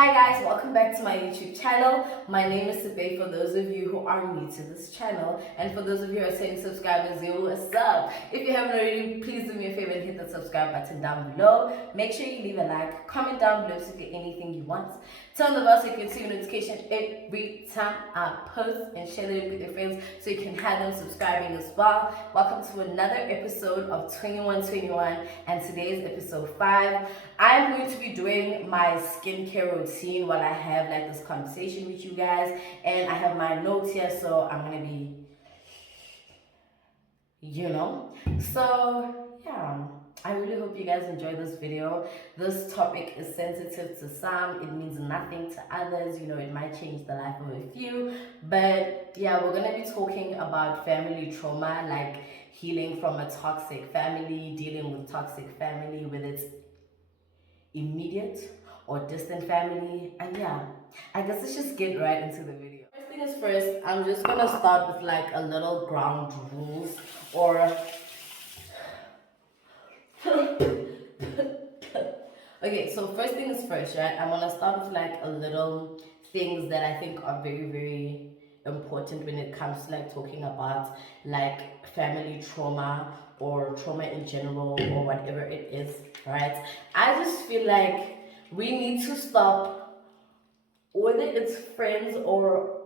Hi guys, welcome back to my YouTube channel. My name is Sibe for those of you who are new to this channel, and for those of you who are saying subscribers, yo, what's up? If you haven't already, please do me a favor and hit the subscribe button down below. Make sure you leave a like, comment down below so you get anything you want. Turn the bell so you can see notification every time I post, and share it with your friends so you can have them subscribing as well. Welcome to another episode of 2121, and today is episode 5. I'm going to be doing my skincare routine while I have like this conversation with you guys, and I have my notes here, so I'm gonna be, so yeah, I really hope you guys enjoy this video. This topic is sensitive to some, it means nothing to others, it might change the life of a few, but yeah, we're gonna be talking about family trauma, like healing from a toxic family, dealing with toxic family, whether it's immediate or distant family. And yeah, I guess let's just get right into the video. First thing is first, I'm just gonna start with like a little ground rules, or okay, so first thing is first, right? I'm gonna start with like a little things that I think are very, very important when it comes to like talking about like family trauma or trauma in general or whatever it is, right? I just feel like we need to stop, whether it's friends or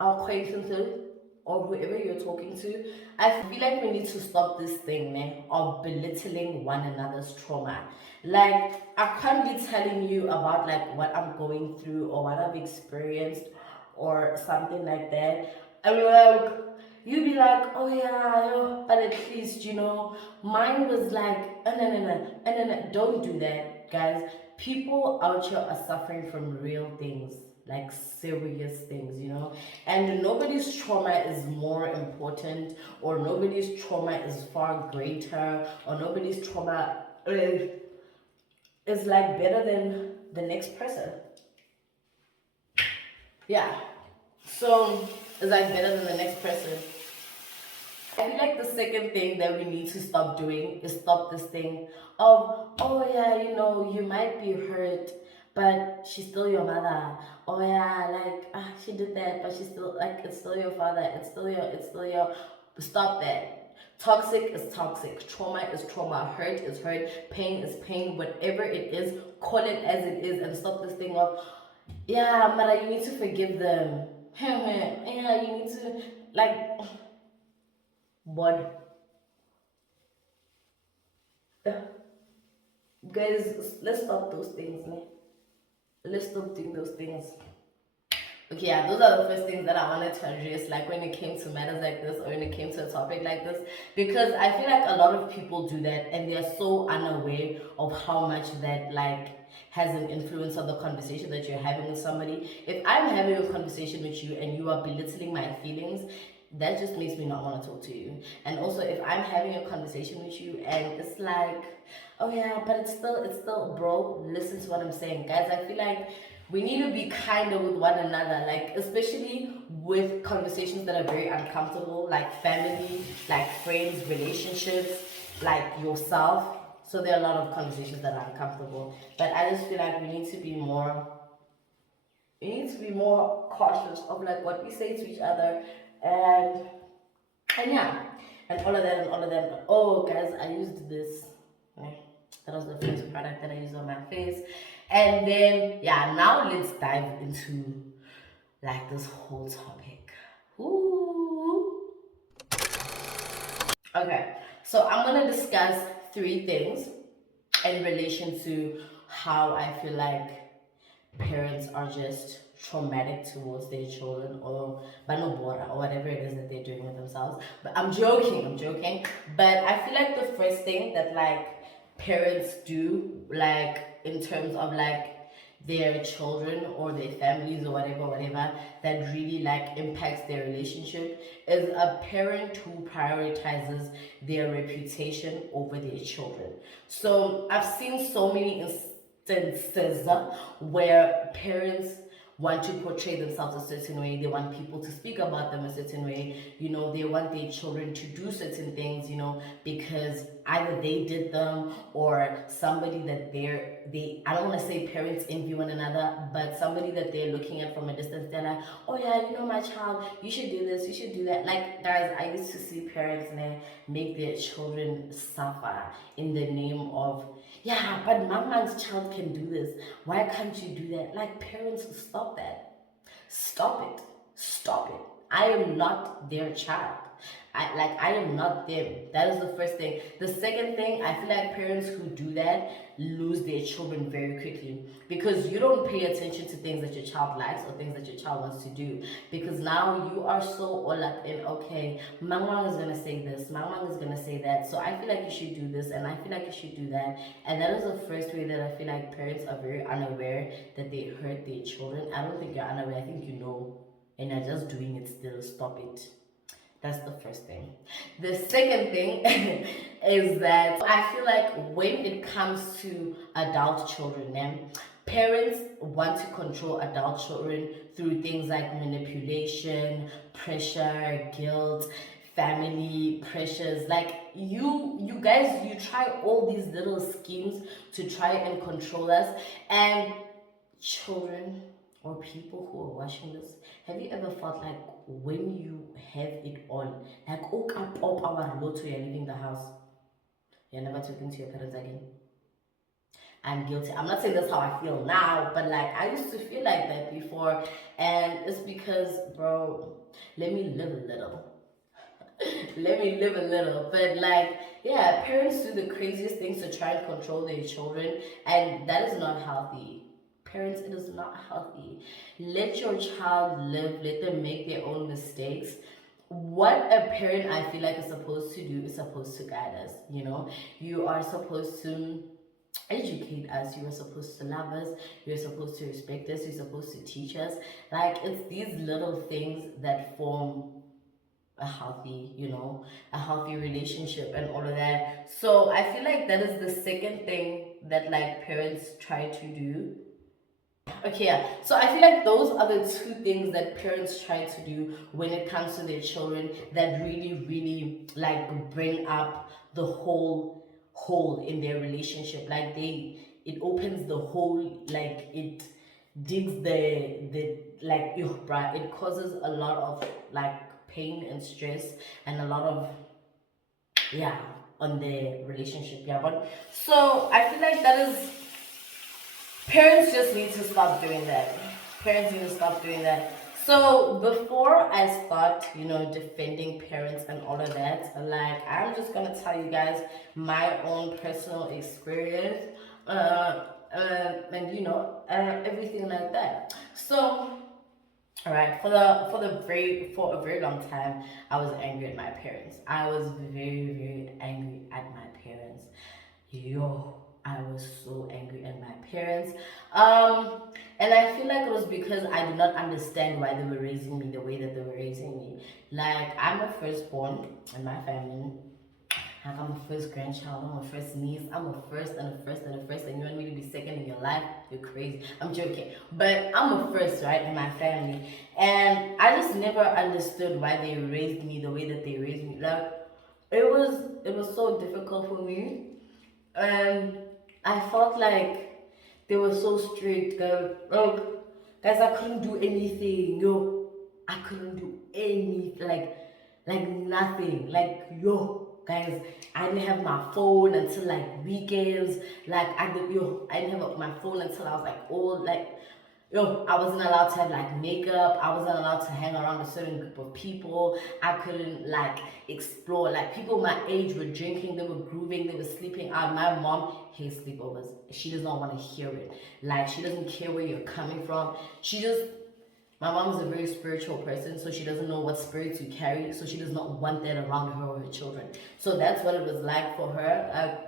acquaintances or whoever you're talking to. I feel like we need to stop this thing, man, of belittling one another's trauma. Like, I can't be telling you about like what I'm going through or what I've experienced or something like that. I mean, like, you be like, oh yeah, but at least mine was like, no. Don't do that, guys. People out here are suffering from real things, like serious things, and nobody's trauma is more important, or nobody's trauma is far greater, or nobody's trauma is like better than the next person. Yeah, so it's like better than the next person. I feel like the second thing that we need to stop doing is stop this thing of, oh yeah, you might be hurt, but she's still your mother. Oh yeah, like she did that, but she's still like, it's still your father. It's still your. Stop that. Toxic is toxic. Trauma is trauma. Hurt is hurt. Pain is pain. Whatever it is, call it as it is, and stop this thing of, yeah, mother, you need to forgive them. Yeah, you need to like. What? Guys, let's stop those things, man. Let's stop doing those things. Okay, yeah, those are the first things that I wanted to address, like when it came to matters like this, or when it came to a topic like this, because I feel like a lot of people do that and they're so unaware of how much that like has an influence on the conversation that you're having with somebody. If I'm having a conversation with you and you are belittling my feelings, that just makes me not want to talk to you. And also, if I'm having a conversation with you and it's like, oh yeah, but it's still, bro, listen to what I'm saying, guys. I feel like we need to be kinder with one another, like especially with conversations that are very uncomfortable, like family, like friends, relationships, like yourself. So there are a lot of conversations that are uncomfortable, but I just feel like we need to be more cautious of like what we say to each other, and yeah, and all of that and all of that. Oh guys, I used this. That was the first product that I used on my face. And then yeah, now let's dive into like this whole topic. Ooh. Okay, so I'm gonna discuss 3 things in relation to how I feel like parents are just traumatic towards their children, or banobora, or whatever it is that they're doing with themselves. But I'm joking. But I feel like the first thing that like parents do, like in terms of like their children or their families or whatever, that really like impacts their relationship, is a parent who prioritizes their reputation over their children. So I've seen so many instances where parents want to portray themselves a certain way. They want people to speak about them a certain way. You know, they want their children to do certain things, you know, because either they did them or somebody that I don't want to say parents envy one another, but somebody that they're looking at from a distance, they're like, oh yeah, you know, my child, you should do this, you should do that. Like, guys, I used to see parents make their children suffer in the name of, yeah, but mama's child can do this. Why can't you do that? Like, parents, stop that. Stop it. Stop it. I am not their child. I am not them. That is the first thing. The second thing, I feel like parents who do that lose their children very quickly, because you don't pay attention to things that your child likes or things that your child wants to do, because now you are so all up in, okay, mama is gonna say this, mama is gonna say that, so I feel like you should do this and I feel like you should do that. And that is the first way that I feel like parents are very unaware that they hurt their children. I don't think you're unaware, I think you know, and you're just doing it still. Stop it. That's the first thing. The second thing is that I feel like when it comes to adult children, parents want to control adult children through things like manipulation, pressure, guilt, family pressures. Like, you guys, you try all these little schemes to try and control us. And children or people who are watching this, have you ever felt like when you have it all, like, oh, up our lotto, you're leaving the house, you're never talking to your parents again? I'm guilty. I'm not saying that's how I feel now, but like, I used to feel like that before. And it's because, bro, let me live a little. Let me live a little. But like, yeah, parents do the craziest things to try and control their children, and that is not healthy. Parents, it is not healthy. Let your child live, let them make their own mistakes. What a parent, I feel like, is supposed to do is supposed to guide us, you know. You are supposed to educate us, you are supposed to love us, you're supposed to respect us, you're supposed to teach us. Like, it's these little things that form a healthy, you know, a healthy relationship and all of that. So I feel like that is the second thing that, like, parents try to do. Okay, yeah. So I feel like those are the two things that parents try to do when it comes to their children that really, really, like, bring up the whole hole in their relationship. Like, it opens the hole, like, it digs the like, bruh, it causes a lot of, like, pain and stress and a lot of, yeah, on the relationship. Yeah, but so I feel like that is, parents just need to stop doing that. Parents need to stop doing that. So before I start, you know, defending parents and all of that, like, I'm just gonna tell you guys my own personal experience, and you know, everything like that. So, all right, for a very long time, I was angry at my parents. I was very, very angry at my parents. Yo, I was so angry at my parents. And I feel like it was because I did not understand why they were raising me the way that they were raising me. Like, I'm a firstborn in my family. Like, I'm a first grandchild, I'm a first niece, I'm a first and a first and a first, and you want me to be second in your life? You're crazy. I'm joking. But I'm a first, right, in my family. And I just never understood why they raised me the way that they raised me. Like, it was so difficult for me. And I felt like they were so strict. Guys, I couldn't do anything. Yo, I couldn't do anything. Like nothing. Like, yo, guys, I didn't have my phone until like weekends. Like, I didn't have my phone until I was like old. Like, yo, I wasn't allowed to have like makeup. I wasn't allowed to hang around a certain group of people. I couldn't like explore. Like, people my age were drinking, they were grooving, they were sleeping out. My mom hates sleepovers. She does not want to hear it. Like, she doesn't care where you're coming from. My mom is a very spiritual person, so she doesn't know what spirits you carry. So she does not want that around her or her children. So that's what it was like for her.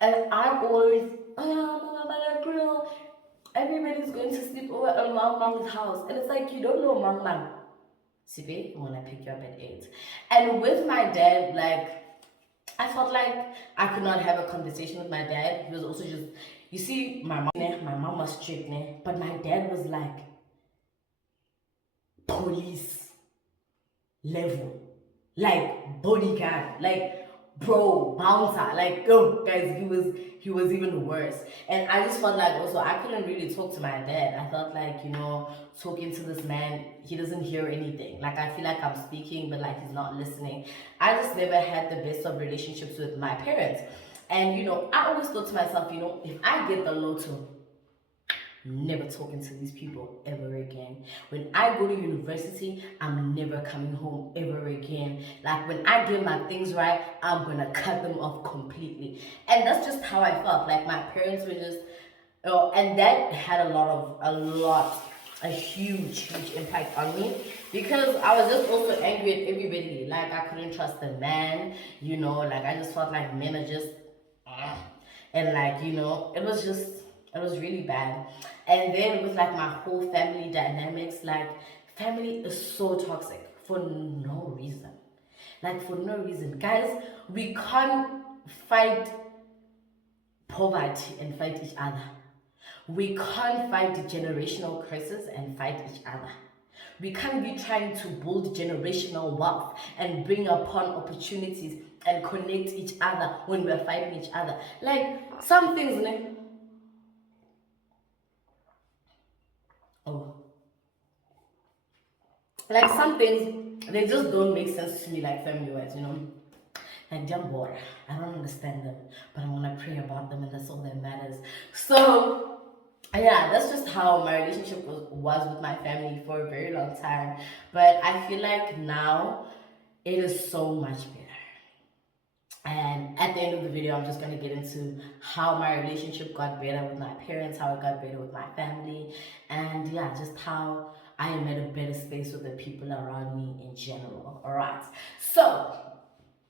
And I always, oh, girl, everybody's going to sleep over at Mama's house. And it's like, you don't know Mama. Sibe, I'm gonna pick you up at 8. And with my dad, like, I felt like I could not have a conversation with my dad. He was also just, you see, my mom was strict, but my dad was like, police level, like bodyguard, like bro, bouncer, like oh guys, he was even worse. And I just felt like also I couldn't really talk to my dad. I felt like, talking to this man, he doesn't hear anything. Like I feel like I'm speaking, but like he's not listening. I just never had the best of relationships with my parents. And I always thought to myself, if I get the lotto, never talking to these people ever again. When I go to university, I'm never coming home ever again. Like when I get my things right, I'm gonna cut them off completely. And that's just how I felt. Like my parents were just, and that had a huge impact on me, because I was just also angry at everybody. Like I couldn't trust the man, like I just felt like men are just, and like it was really bad. And then with like my whole family dynamics, like family is so toxic for no reason. Like for no reason, guys, we can't fight poverty and fight each other. We can't fight generational curses and fight each other. We can't be trying to build generational wealth and bring upon opportunities and connect each other when we're fighting each other. Like some things, oh, like some things, they just don't make sense to me, like family wise. Like damn boy, I don't understand them, but I'm gonna pray about them, and that's all that matters. So yeah, that's just how my relationship was with my family for a very long time. But I feel like now it is so much better. And at the end of the video, I'm just gonna get into how my relationship got better with my parents, how it got better with my family, and yeah, just how I am at a better space with the people around me in general. Alright. So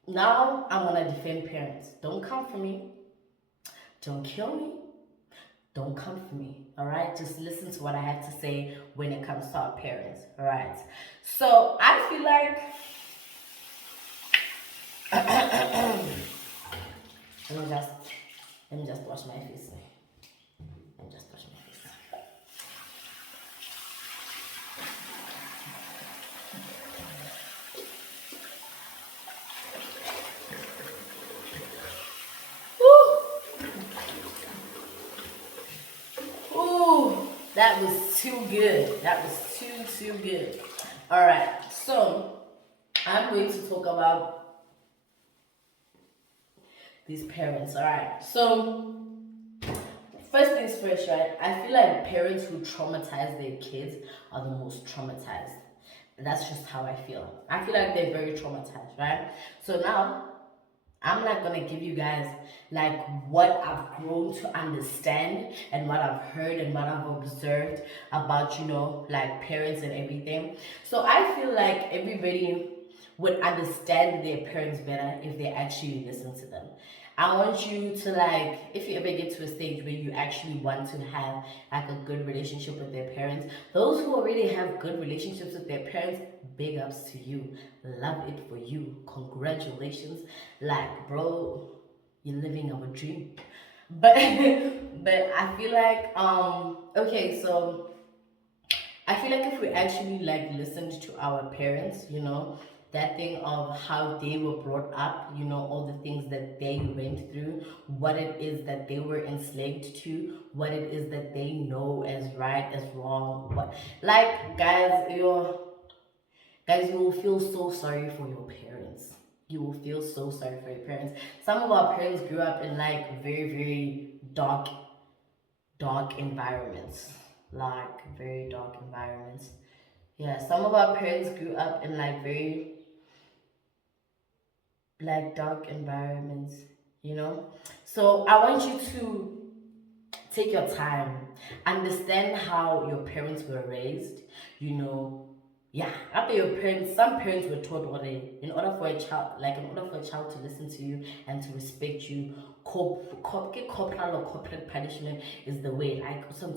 now I wanna defend parents. Don't come for me. Don't kill me. Don't come for me. Alright? Just listen to what I have to say when it comes to our parents. Alright. So I feel like let me just wash my face. Let me just wash my face. Ooh. Ooh, that was too good. That was too good. Alright, so I'm going to talk about these parents. Alright, so first things first, right? I feel like parents who traumatize their kids are the most traumatized. That's just how I feel. I feel like they're very traumatized, right? So now I'm not gonna give you guys like what I've grown to understand and what I've heard and what I've observed about like parents and everything. So I feel like everybody would understand their parents better if they actually listen to them. I want you to, like, if you ever get to a stage where you actually want to have like a good relationship with their parents, those who already have good relationships with their parents, big ups to you. Love it for you. Congratulations. Like, bro, you're living our dream. But but I feel like okay, so I feel like if we actually like listened to our parents, that thing of how they were brought up, all the things that they went through, what it is that they were enslaved to, what it is that they know as right, as wrong, what, like, guys, you will feel so sorry for your parents. You will feel so sorry for your parents. Some of our parents grew up in like very, very dark environments. Like very dark environments. Yeah, some of our parents grew up in like very like dark environments. So I want you to take your time, understand how your parents were raised, you know. Yeah, after your parents, some parents were taught what in order for a child to listen to you and to respect you, corporal or corporate punishment is the way. Like some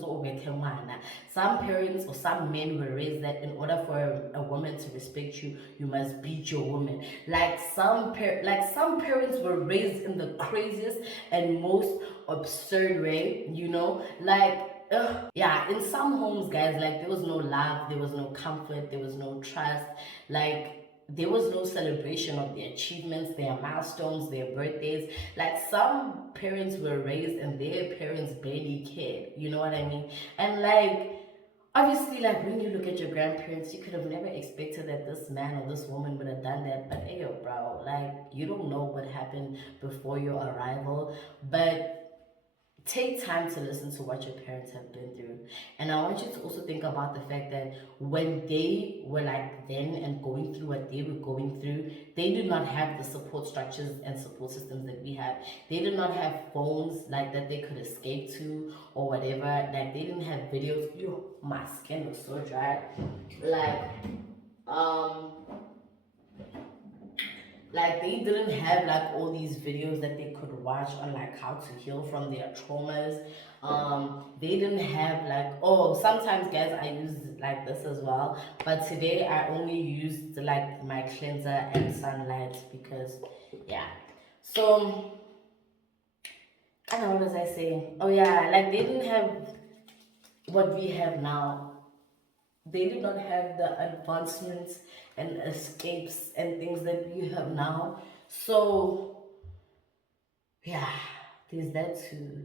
parents or some men were raised that in order for a woman to respect you, you must beat your woman. Like some parents were raised in the craziest and most absurd way, like yeah, in some homes, guys, like there was no love, there was no comfort, there was no trust, like there was no celebration of their achievements, their milestones, their birthdays. Like some parents were raised and their parents barely cared, you know what I mean? And like obviously, like when you look at your grandparents, you could have never expected that this man or this woman would have done that. But hey, yo, bro, like you don't know what happened before your arrival. But take time to listen to what your parents have been through. And I want you to also think about the fact that when they were like then and going through what they were going through, they did not have the support structures and support systems that we have. They did not have phones like that they could escape to or whatever. Like they didn't have videos. Yo, my skin was so dry. Like um like they didn't have like all these videos that they could watch on like how to heal from their traumas. They didn't have like, oh, sometimes guys I use like this as well, but today I only used like my cleanser and sunlight because yeah. So kind of what was I saying? Oh yeah, like they didn't have what we have now. They did not have the advancements and escapes and things that we have now. So yeah, there's that too.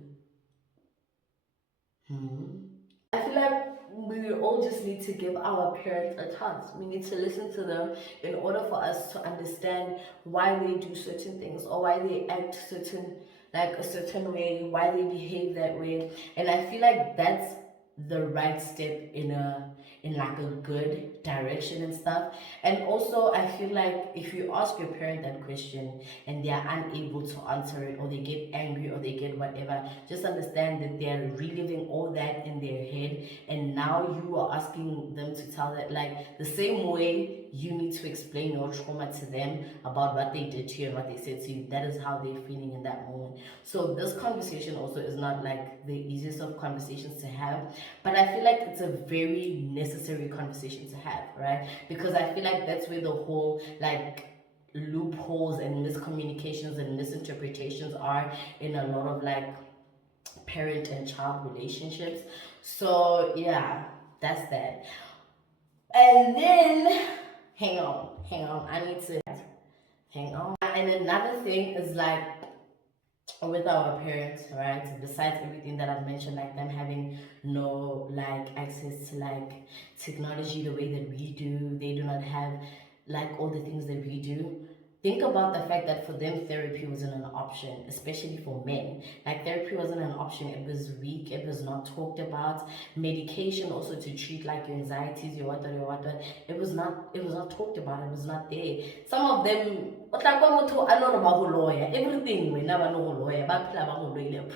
I feel like we all just need to give our parents a chance. We need to listen to them in order for us to understand why they do certain things or why they act certain like a certain way, why they behave that way. And I feel like that's the right step in like a good direction and stuff. And also I feel like if you ask your parent that question and they are unable to answer it or they get angry or they get whatever, just understand that they're reliving all that in their head, and now you are asking them to tell that, like the same way you need to explain your trauma to them about what they did to you and what they said to you, that is how they're feeling in that moment. So this conversation also is not like the easiest of conversations to have, but I feel like it's a very necessary conversation to have, right? Because I feel like that's where the whole like loopholes and miscommunications and misinterpretations are in a lot of like parent and child relationships. So yeah, that's that. And then hang on, I need to hang on. And another thing is like with our parents, right? Besides everything that I've mentioned, like them having no like access to like technology the way that we do, they do not have like all the things that we do. Think about the fact that for them therapy wasn't an option, especially for men. Like therapy wasn't an option, it was weak, it was not talked about. Medication also to treat like your anxieties, your what, it was not talked about, it was not there. Some of them everything we never know lawyer,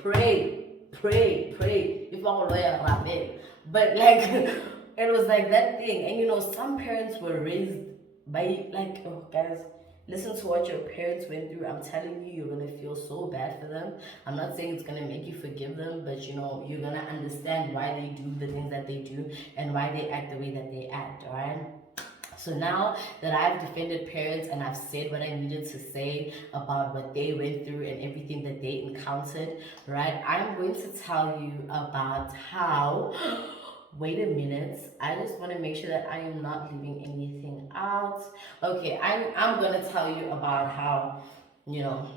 pray if I'm a lawyer rabbit. But like it was like that thing. And you know, some parents were raised by like, oh guys, listen to what your parents went through. I'm telling you, you're gonna feel so bad for them. I'm not saying it's gonna make you forgive them, but you know, you're gonna understand why they do the things that they do and why they act the way that they act, alright? So now that I've defended parents and I've said what I needed to say about what they went through and everything that they encountered, right, I'm going to tell you about how. Wait a minute. I just want to make sure that I am not leaving anything out. Okay, I'm gonna tell you about how, you know,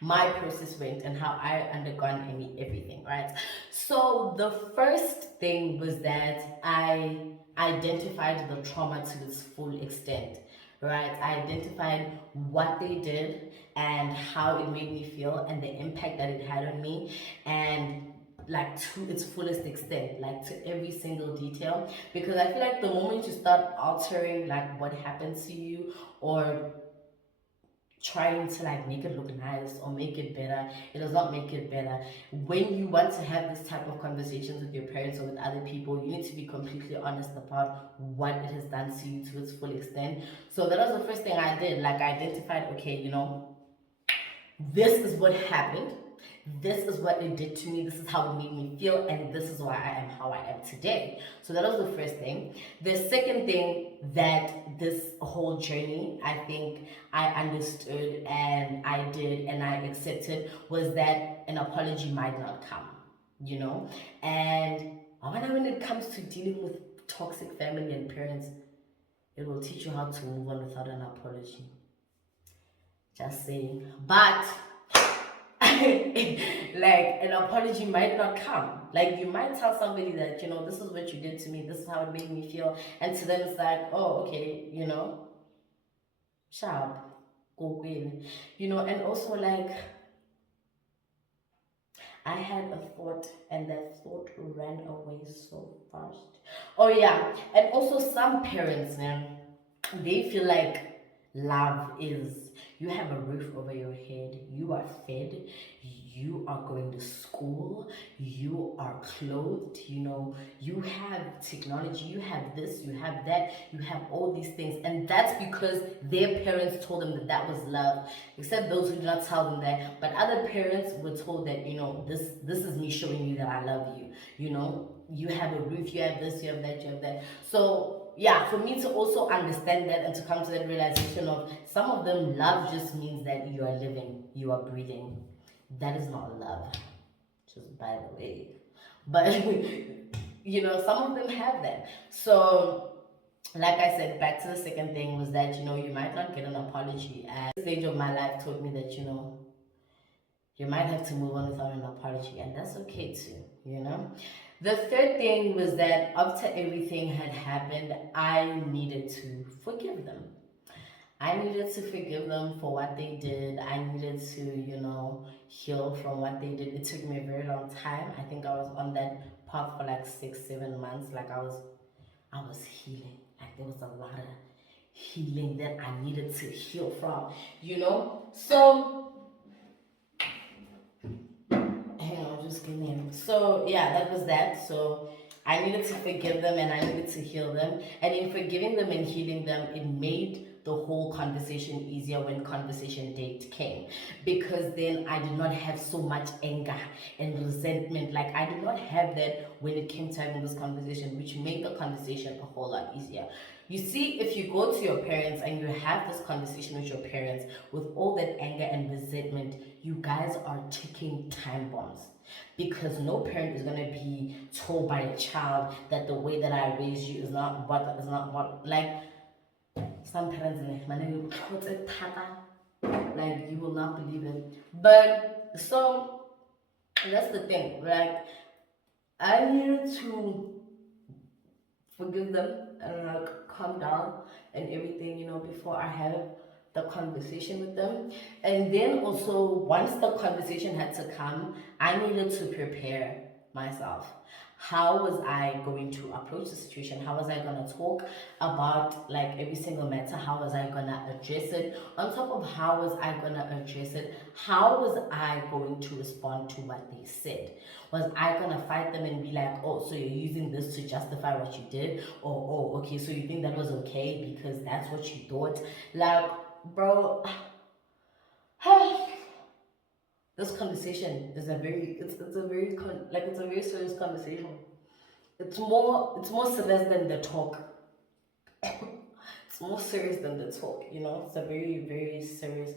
my process went and how I undergone everything, right? So the first thing was that I identified the trauma to its full extent, right? I identified what they did and how it made me feel and the impact that it had on me, and like to its fullest extent, like to every single detail. Because I feel like the moment you start altering like what happened to you or trying to like make it look nice or make it better, it does not make it better. When you want to have this type of conversations with your parents or with other people, you need to be completely honest about what it has done to you to its full extent. So that was the first thing I did. Like I identified, okay, you know, this is what happened, this is what it did to me, this is how it made me feel, and this is why I am how I am today. So that was the first thing. The second thing that this whole journey, I think I understood and I did and I accepted, was that an apology might not come. you know. And when it comes to dealing with toxic family and parents, it will teach you how to move on without an apology. Just saying. But like an apology might not come. Like you might tell somebody that, this is what you did to me, this is how it made me feel, and to them it's like, oh, okay, sharp, go in, and also like I had a thought and that thought ran away so fast. Oh yeah, and also some parents, man, they feel like love is you have a roof over your head, you are fed, you are going to school, you are clothed, you have technology, you have this, you have that, you have all these things, and that's because their parents told them that that was love. Except those who did not tell them that, but other parents were told that, this is me showing you that I love you. You have a roof, you have this, you have that, you have that. So yeah, for me to also understand that and to come to that realization of some of them, love just means that you are living, you are breathing. That is not love, just by the way. But some of them have that. So like I said, back to the second thing was that, you might not get an apology. And this stage of my life taught me that, you might have to move on without an apology, and that's okay too. The third thing was that after everything had happened, I needed to forgive them. I needed to forgive them for what they did. I needed to, heal from what they did. It took me a very long time. I think I was on that path for like 6, 7 months. Like I was healing. Like there was a lot of healing that I needed to heal from. So hang on, just give me a. So yeah, that was that. So I needed to forgive them and I needed to heal them. And in forgiving them and healing them, it made the whole conversation easier when conversation date came. Because then I did not have so much anger and resentment. Like I did not have that when it came to having this conversation, which made the conversation a whole lot easier. You see, if you go to your parents and you have this conversation with your parents with all that anger and resentment, you guys are ticking time bombs. Because no parent is gonna be told by a child that the way that I raised you is not what like some parents like you will not believe it. But so that's the thing. Like I needed to forgive them and like calm down and everything, before I had the conversation with them. And then also once the conversation had to come, I needed to prepare myself. How was I going to approach the situation? How was I gonna talk about like every single matter? How was I gonna address it? On top of how was I gonna address it, how was I going to respond to what they said? Was I gonna fight them and be like, oh, so you're using this to justify what you did? Or, oh, okay, so you think that was okay because that's what you thought? Like, bro, this conversation is it's a very it's a very serious conversation. It's more serious than the talk. It's more serious than the talk. It's a very very serious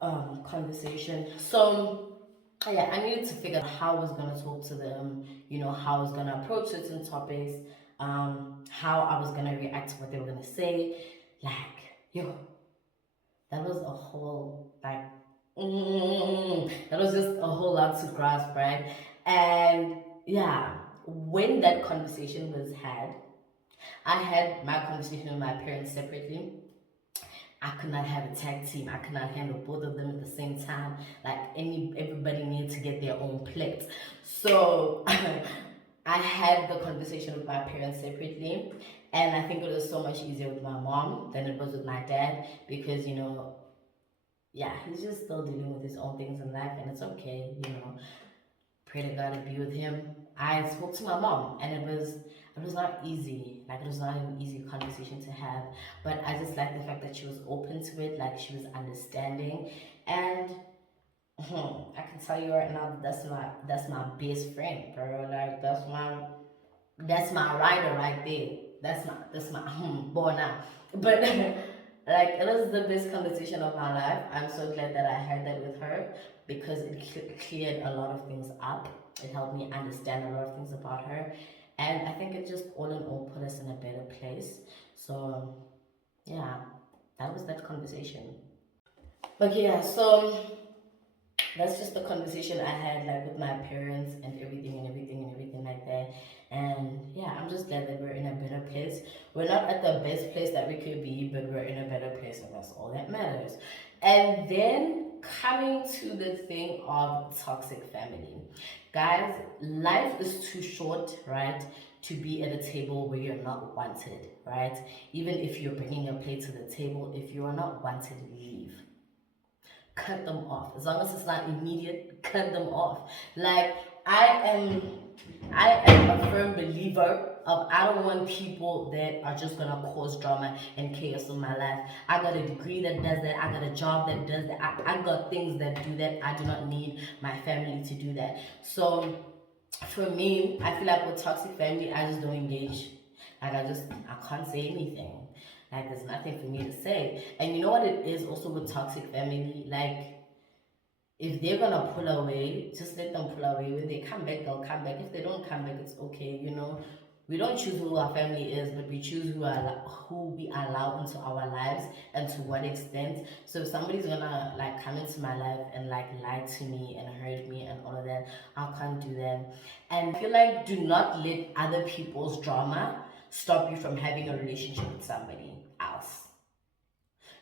conversation. So yeah, I needed to figure out how I was gonna talk to them, how I was gonna approach certain topics, how I was gonna react to what they were gonna say. Like, yo, that was a whole that was just a whole lot to grasp, right? And yeah, when that conversation was had, I had my conversation with my parents separately. I could not have a tag team. I could not handle both of them at the same time. Like everybody needed to get their own plate. So I had the conversation with my parents separately, and I think it was so much easier with my mom than it was with my dad because yeah, he's just still dealing with his own things in life, and it's okay. Pray to God to be with him. I spoke to my mom, and it was not easy. Like it was not an easy conversation to have. But I just like the fact that she was open to it, like she was understanding, and I can tell you right now that that's my best friend, bro. Like that's my rider right there. That's my boy now. But Like, it was the best conversation of my life. I'm so glad that I had that with her because it cleared a lot of things up. It helped me understand a lot of things about her. And I think it just all in all put us in a better place. So, yeah, that was that conversation. Okay, yeah, so that's just the conversation I had like with my parents and everything like that. And yeah, I'm just glad that we're in a better place. We're not at the best place that we could be, but we're in a better place, and that's all that matters. And then coming to the thing of toxic family. Guys, life is too short, right? To be at a table where you're not wanted, right? Even if you're bringing a plate to the table, if you are not wanted, leave, cut them off. As long as it's not immediate, cut them off. Like, I am a firm believer of, I don't want people that are just gonna cause drama and chaos in my life. I got a degree that does that. I got a job that does that. I got things that do that. I do not need my family to do that. So for me, I feel like with toxic family, I just don't engage. Like, I can't say anything. Like, there's nothing for me to say. And you know what it is also with toxic family? Like, if they're gonna pull away, just let them pull away. When they come back, they'll come back. If they don't come back, it's okay. You know, we don't choose who our family is, but we choose who we allow into our lives and to what extent. So if somebody's gonna like come into my life and like lie to me and hurt me and all of that, I can't do that. And I feel like, do not let other people's drama stop you from having a relationship with somebody else.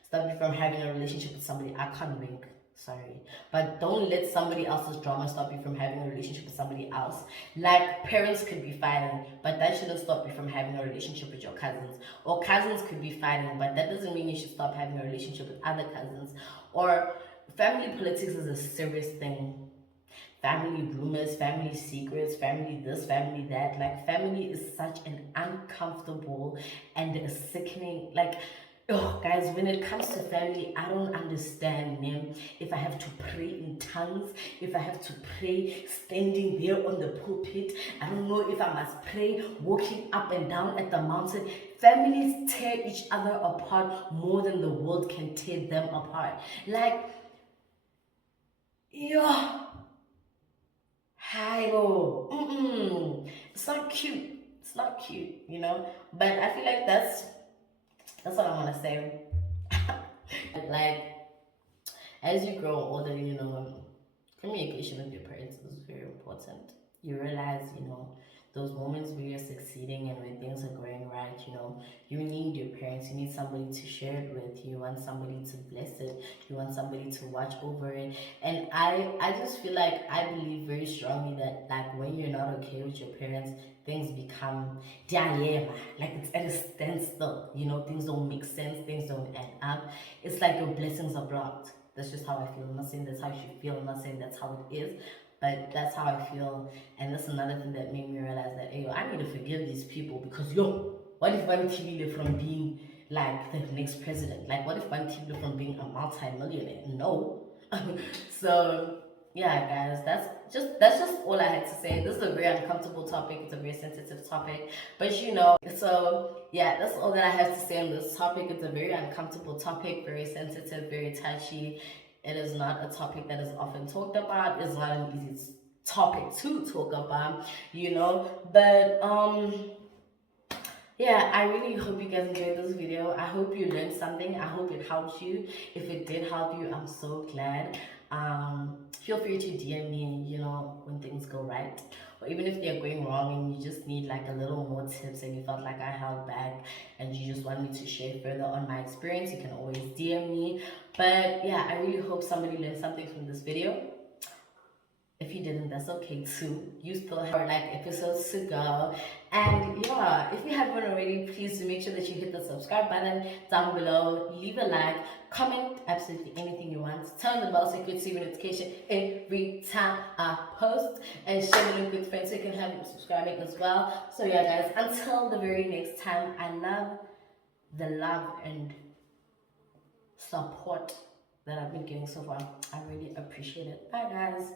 Stop you from having a relationship with somebody. I can't wink, sorry. But don't let somebody else's drama stop you from having a relationship with somebody else. Like, parents could be fighting, but that shouldn't stop you from having a relationship with your cousins. Or cousins could be fighting, but that doesn't mean you should stop having a relationship with other cousins. Or family politics is a serious thing. Family rumors, family secrets, family this, family that. Like, family is such an uncomfortable and a sickening, like, oh, guys, when it comes to family, I don't understand, man. If I have to pray in tongues, if I have to pray standing there on the pulpit, I don't know if I must pray walking up and down at the mountain. Families tear each other apart more than the world can tear them apart. Like, yeah. Hi, it's not cute. It's not cute, you know. But I feel like that's what I want to say. Like, as you grow older, you know, communication with your parents is very important. You realize, you know, those moments where you're succeeding and when things are going right, you know, you need your parents. You need somebody to share it with. You want somebody to bless it. You want somebody to watch over it. And I just feel like, I believe very strongly that, like, when you're not okay with your parents, things become diarrhea. Like, it's at a standstill. You know, things don't make sense. Things don't add up. It's like your blessings are blocked. That's just how I feel. I'm not saying that's how you should feel. I'm not saying that's how it is. But that's how I feel. And that's another thing that made me realize that, hey, yo, I need to forgive these people because, yo, what if one TV from being like the next president? Like, what if one TV from being a multi-millionaire? No. So, yeah, guys, that's just all I had to say. This is a very uncomfortable topic. It's a very sensitive topic. But, you know, so, yeah, that's all that I have to say on this topic. It's a very uncomfortable topic, very sensitive, very touchy. It is not a topic that is often talked about. It's not an easy topic to talk about, you know. But yeah, I really hope you guys enjoyed this video. I hope you learned something. I hope it helped you. If it did help you, I'm so glad. Feel free to DM me, you know, when things go right, or even if they're going wrong and you just need like a little more tips and you felt like I held back and you just want me to share further on my experience, you can always DM me. But yeah, I really hope somebody learned something from this video. If you didn't, that's okay too. You still have like episodes to go. And yeah, if you haven't already, please do make sure that you hit the subscribe button down below. Leave a like, comment absolutely anything you want. Turn the bell so you can see notification every time I post. And share the link with friends so you can have them subscribing as well. So yeah, guys, until the very next time, I love the love and support that I've been getting so far. I really appreciate it. Bye, guys.